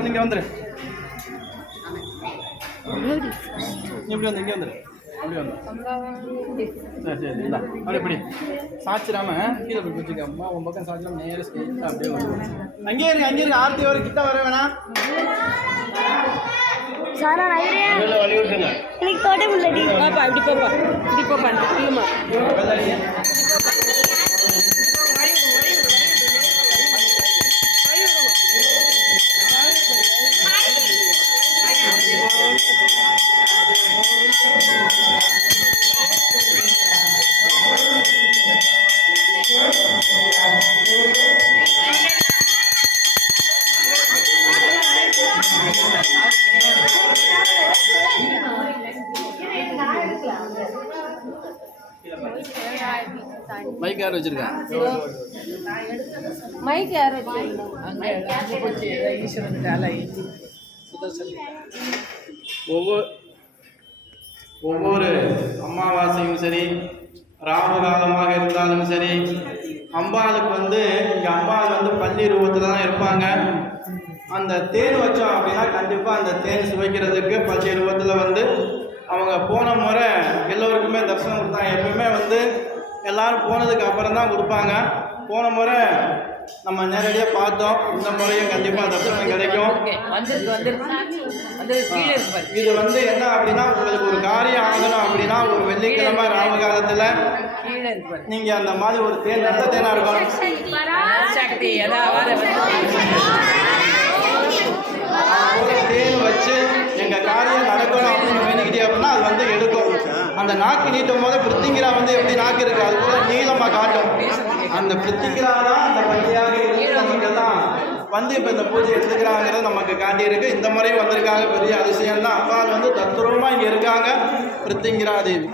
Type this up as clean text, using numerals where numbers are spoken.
இங்க வந்துரு இப்படி வந்து இங்கே வந்துரு அப்படி வந்து சரி சரி இல்லை அப்படியே இப்படி சாச்சிடாம கீழே போய் வச்சுக்க அம்மா உன் பக்கம் சாச்சிடாம நேரம் ஸ்கேட் அப்படியே வந்து அங்கேயே இருக்கு ஆர்த்தி வர கிட்ட வர வேணாம் சாரா நைரே வழி விட்டுருங்க எனக்கு தோட்டே முள்ளடி பாப்பா இப்படி போப்பா இல்லம்மா மைக் யார் வச்சிருக்கா மைக் யார் ஒவ்வொரு அமாவாசையும் சரி, ராகு காலமாக இருந்தாலும் சரி, அம்பாளுக்கு வந்து இங்கே அம்பாள் வந்து பள்ளி ரூபத்தில் தான் இருப்பாங்க. அந்த தேன் வச்சோம் அப்படின்னா கண்டிப்பாக அந்த தேன் சுவைக்கிறதுக்கு பள்ளி ரூபத்தில் வந்து அவங்க போன முறை எல்லோருக்குமே தரிசனம் கொடுத்தாங்க. எப்பவுமே வந்து எல்லாரும் போனதுக்கு அப்புறம் தான் கொடுப்பாங்க. போன முறை நம்ம நேரடியாக பார்த்தோம். இந்த முறையும் கண்டிப்பாக தரிசனம் கிடைக்கும். இது வந்து என்ன அப்படின்னா, உங்களுக்கு ஒரு காரியம் ஆகணும் அப்படின்னா ஒரு வெள்ளிக்கிழமை ராகு காலத்தில் நீங்கள் அந்த மாதிரி ஒரு தேன் நல்ல தேனாக இருக்கும் தேன் வச்சு எங்கள் காரியம் நடக்கணும் அப்படின்னு வேண்டிக்கிட்டே அப்படின்னா அது வந்து எடுக்கும். அந்த நாக்கு நீட்டும் போது பிரித்திங்கிரா வந்து எப்படி நாக்கு இருக்குது அது போல நீளமாக காட்டும். அந்த பிரித்திங்கிரா தான் அந்த பள்ளியாக இருந்து நமக்கு தான் வந்து இப்போ இந்த பூஜை எடுத்துக்கிறாங்கிறது நமக்கு காட்டியிருக்கு. இந்த முறையும் வந்திருக்காங்க. பெரிய அதிசயம் தான். அம்பாள் வந்து தத்துரூபமாக இங்கே இருக்காங்க. பிரித்திங்கிரா தேவி